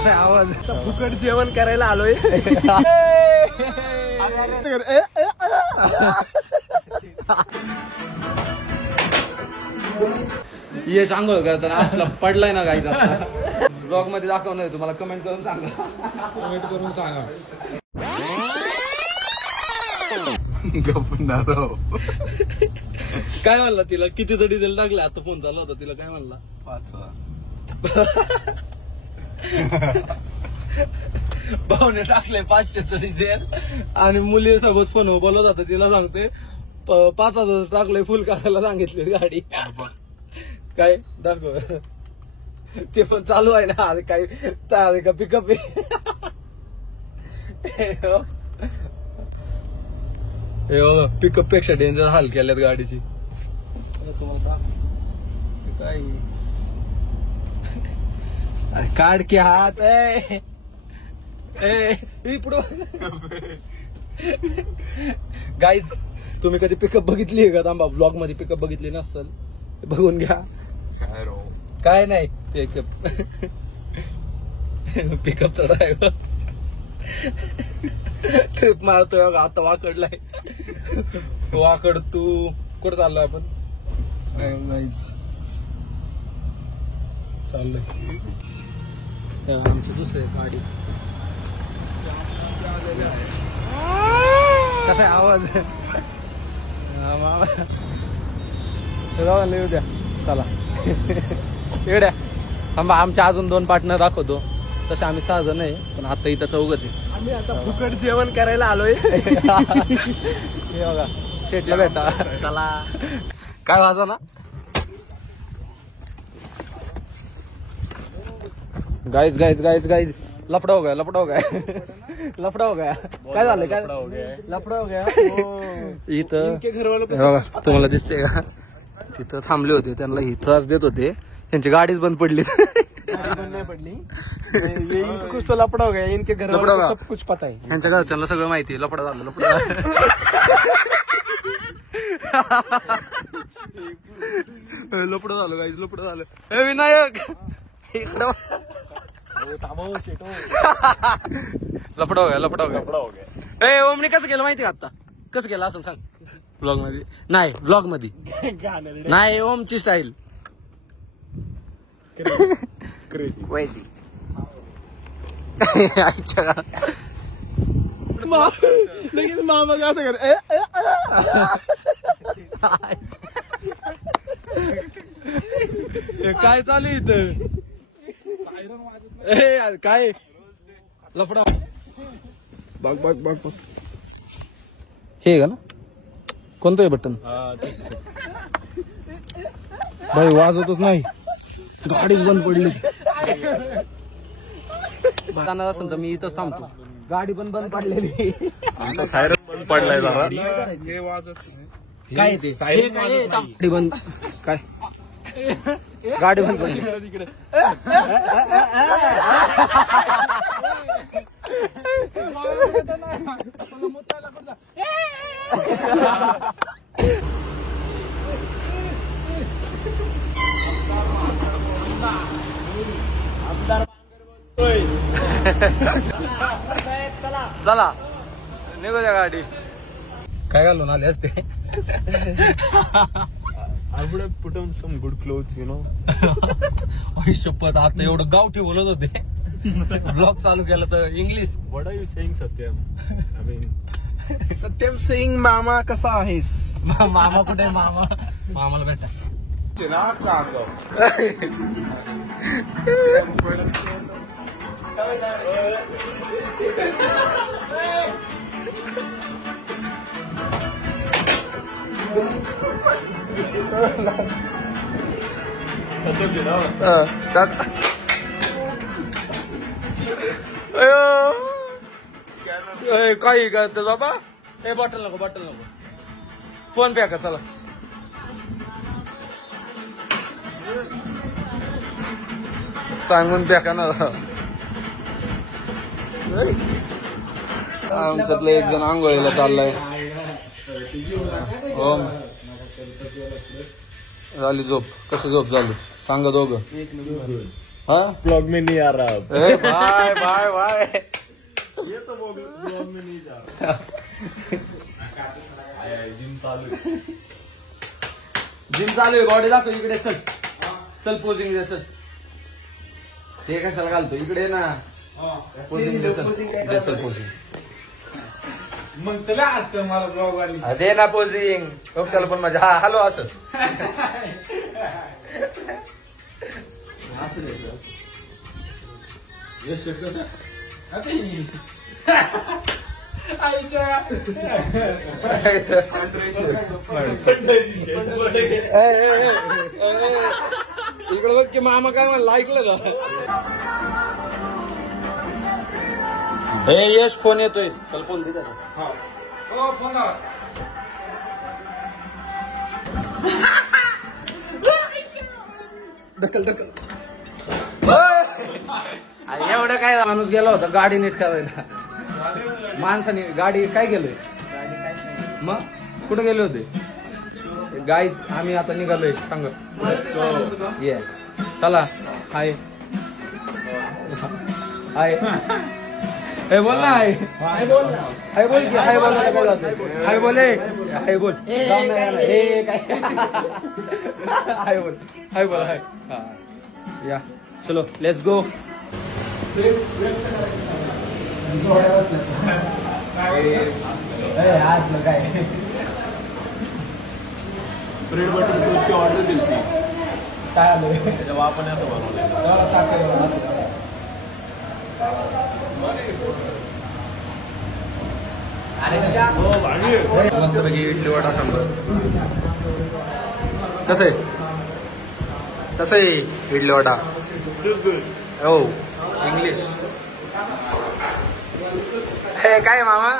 कसा आहे आवाज? फुकट जेवण करायला आलोय. यश आंघोळ करताना असला पडलाय ना गाईचा. ब्लॉग मध्ये दाखवणार आहे तुम्हाला. कमेंट करून सांगा. कमेंट करून सांगा. काय म्हणला तिला? कितीचं डिझेल टाकलं? आता फोन चालू होता. तिला काय म्हणला? 5 भाऊने टाकले 500चं डिझेल आणि मुली सोबत फोन बोलत होता. तिला सांगते 5,000 टाकलंय फुल करायला सांगितली गाडी. काय दाखव ते पण चालू आहे ना. काय का पिकअप पिकअप पेक्षा डेंजर हाल केल्यात गाडीची. तुम्हाला काय अरे काढ की हात. गाईज तुम्ही कधी पिकअप बघितली का? थांबा, ब्लॉग मध्ये पिकअप बघितली नसल बघून घ्या. काय नाही पिकअप पिकअपचा ड्रायव्हर ट्रिप मारतोय आता. वाकडलाय वाकड. तू कुठं चाललोय आपण? चाललोय आमची दुसरी गाडी. कसा आहे आवाज? येऊ द्या. चला येड्या. थांबा, आमच्या अजून 2 पार्टनर दाखवतो. तसे आम्ही 6 जण आहे, पण आता इथं 4च आहे. आम्ही आता फुकट जेवण करायला आलोय. हे बघा शेटला भेटा. चला. काय वाजा ना गाइस गाइस गाइस गाइस. लफड़ा हो गया लफड़ा हो गया लफड़ा हो गया. काय झालं? काय लफड़ा हो गया. इथं तुम्हाला दिसते का? तिथं थांबले होते, त्यांना ही त्रास देत होते. त्यांची गाडीच बंद पडली. नहीं पडली. कुछ तो लपड़ा हो गया. इनके घर वालों को सब कुछ पता है. यांच्या घरच्यांना सगळं माहिती आहे. लफड़ा झालं लफड़ा. लफड़ा झालं गाईज लफड़ा झालं. हे विनायक इकडं लफड़ा हो गया लफड़ा हो गया. ए ओमने कसं केलं माहिती का? आता कसं केलं असं सांग. ब्लॉग मध्ये नाही, ब्लॉग मध्ये नाही. ओमची स्टाईल क्रेजी. लगेच मामा का असं कर. काय चालू इथं? काय लफडा? बघ बघ बघ बघ. हे का ना? कोणतं आहे बटन? भाई वाजतच नाही. गाडीच बंद पडली. जाणार असेल तर मी इथंच थांबतो. गाडी पण बंद पडलेली. आमचा सायरन बंद पडलाय जरा. काय ते गाडी बंद? काय गाडी बंद पडली. चला निघू द्या गाडी. काय घालून आले असते? I would have put on some good clothes, you know. शपथ आता एवढं गावठी बोलत होते. ब्लॉग चालू केला तर English. What are you saying, Satyam? I mean, Satyam Singh मामा कसा आहेस? मामा कुठे? मामा मामाला भेटा. काही करत बाबा. हे बॉटल नको बॉटल नको. फोन पे का? चला सांगून प्या का ना. आमच्यातलं एक जण आंघोळीला चाललाय. हो झाली झोप. कशी झोप झाली सांगा दोघं? हाँ ब्लॉग में नहीं आ रहा अब। Bye bye bye. ये तो ब्लॉग में नहीं जा रहा. जिम चालू आहे. जिम चालू आहे. बॉडी दाखव इकडे. चल चल पोजिंग दे. चल ते कशाला घालतो इकडे ना. पोजिंग दे. चल दे. चल पोजिंग मग तुला असतं मला ब्लॉग वाली. दे ना पोजिंग. त्याला पण मजा. हा हॅलो असं इकडे बघ की मामा काय म्हणलं ऐकलं का. हे यश फोन येतोय. चल फोन दे त्याचा. फोन ढकल ढकल. एवढं काय माणूस गेला होता गाडी नीट करायला. माणसाने गाडी काय गेलोय मग कुठे गेले होते गाईज. आम्ही आता निघालोय. सांग ये चला. हाय हाय. हे बोल ना. हाय हाय बोल ना. हाय बोल की. हाय बोल. हाय बोले. हाय बोल. हे काय हाय बोल. हाय बोल. हाय या चलो लेट्स गो. काय ब्रेड बटर टोस्टची ऑर्डर दिली ती. काय आलं तेव्हा आपण असं बनवलं. मस्तपैकी इडली वडा सांबर. कसं आहे कसं आहे इडली वडा. हो इंग्लिश. हे काय मामा.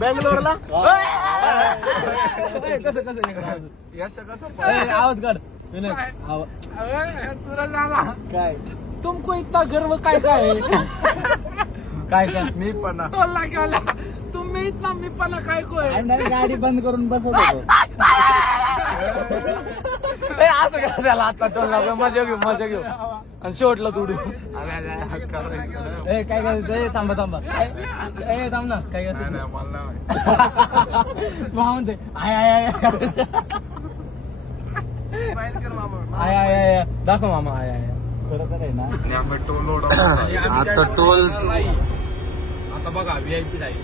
बँगलोरला कसं कसं आवाज काढ. काय तुमको इतना गर्व काय काय काय काय मी पण तुम्ही इतना मी पण काय कोय. गाडी बंद करून बसत होतो. असं का त्याला आता टोल लागला. मजा घेऊ मजा घेऊ आणि शेवटला तोडू. काय काय थांबा थांबा. थांब ना. काय काय म्हणते. I I I I I I दाखव मामा. आय आय बरोबर आहे ना. आता टोल. आता बघा VIP नाही.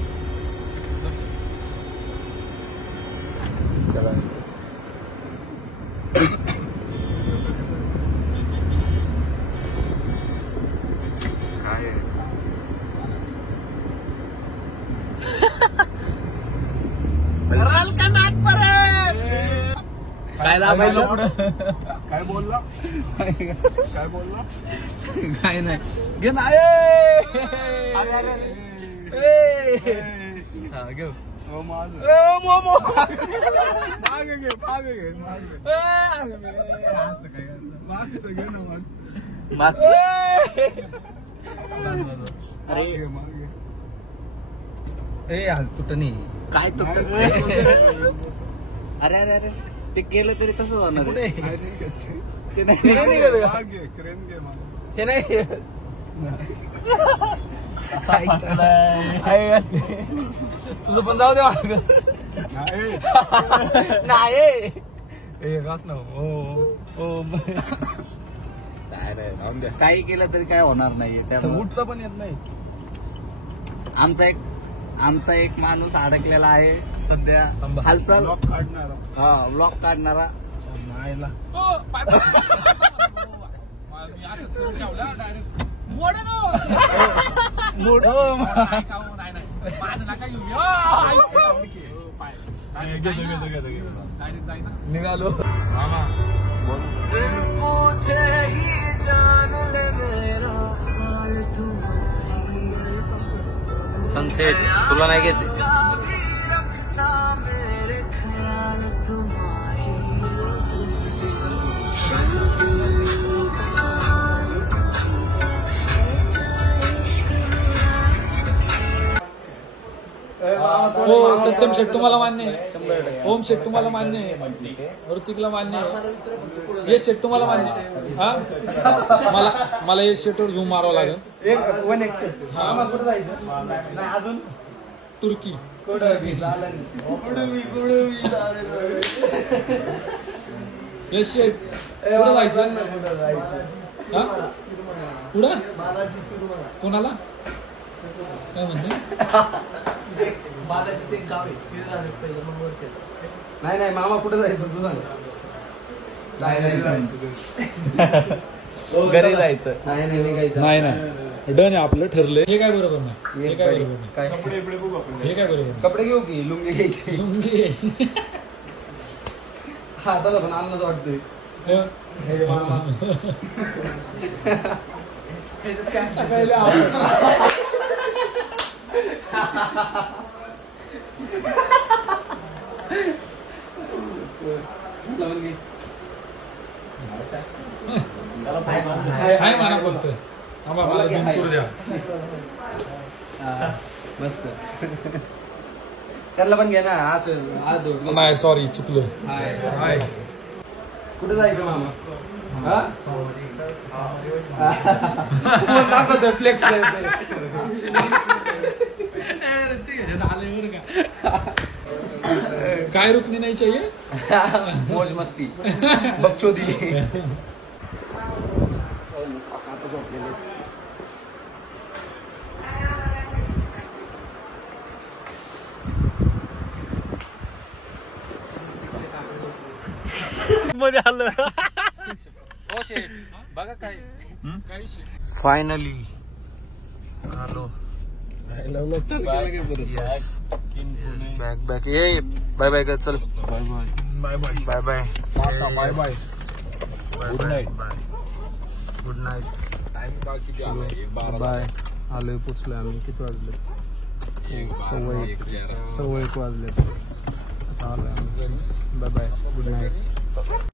काय दाबायचं पुढं. काय बोलला. काय नाही घे ना. घेऊ मोमो. मागे घे. मागचं घे ना. ए आज तुट नाही. काय तो अरे अरे अरे ते केलं तरी कसं होणार आहे? ते नाही हे नाही गेलं का? क्रेन घे मला. हे नाही तुझं पण जाऊ दे वाटत. नाही ए बस ना. काही केलं तरी काय होणार नाही. त्यामुळे उठता पण येत नाही. आमचा एक माणूस अडकलेला आहे सध्या. हालचाल ब्लॉक काढणारा. हा ब्लॉक काढणारा. नाहीला निघालो. सनसेट तुला नाही घेते. हो सत्यम शेट तुम्हाला मान्य आहे? ओम शेट तुम्हाला मान्य आहे? ऋतिकला मान्य आहे? यश शेट तुम्हाला मान्य आहे? हा मला यश शेटवर झूम मारावं लागेल. 1x मामा कुठं जायचं नाही अजून तुर्की. यश शेट कुठं जायचं? हा पुढं कोणाला काय म्हणते? नाही मामा कुठं जायचं तू सांग. घरी जायचं. नाही निघायचं. नाही डन आहे आपलं ठरलंय. हे काय बरोबर नाही. हे काय बरोबर नाही. काय हे काय बरोबर नाही. कपडे घेऊ की लुंगी घ्यायची. लुंगी हा तसं पण अन्नच वाटतोय. हे मामा पहिले आपण काय म्हणा फक्त आम्हा मला झुमपूर द्या. मस्त त्याला पण घे ना असं. नाही सॉरी चुकलो. हाय कुठे जायचं मामा? दाखवतो फ्लेक्स काय रुकणी नाही चाहिए. मौज मस्ती बकचोदी. मध्ये आलं. बघा काय फायनली आलो. बॅग बॅग ये. बाय बाय कर. चल bye bye bye bye bye bye. Good night. Good night. Bye. आलोय पोचलोय आम्ही. किती वाजले? 1:15 वाजले. Bye bye. Good night.